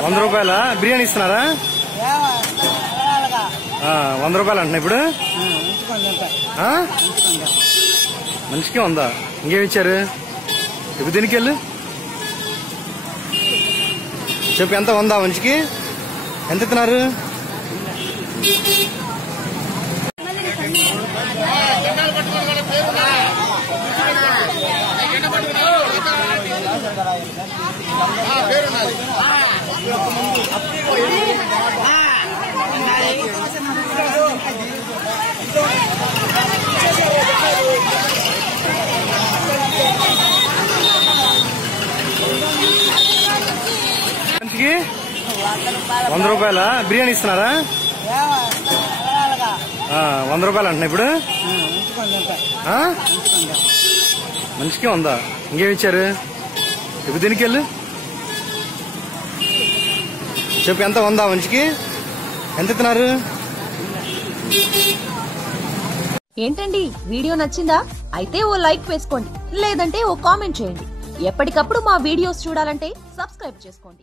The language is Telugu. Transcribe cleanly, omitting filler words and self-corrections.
₹100 బిర్యానీ ఇస్తున్నారా? 100 రూపాయలు అంటున్నా ఇప్పుడు. మనిషికి 100. ఇంకేమి ఇచ్చారు? ఇప్పుడు దీనికి వెళ్ళు చెప్పు. ఎంత 100 మనిషికి? ఎంత ఇస్తున్నారు? మనిషికి 100 రూపాయల బిర్యానీ ఇస్తున్నారా? 100 రూపాయలు అంటున్నా ఇప్పుడు. మనిషికి 100. ఇంకేమి ఇచ్చారు? ఇప్పుడు దీనికి వెళ్ళు చెప్పు. ఎంత 100 మనిషికి? ఎంత ఇస్తున్నారు? ఏంటండి వీడియో నచ్చిందా? అయితే ఓ లైక్ వేసుకోండి, లేదంటే ఓ కామెంట్ చేయండి. ఎప్పటికప్పుడు మా వీడియోస్ చూడాలంటే సబ్స్క్రైబ్ చేసుకోండి.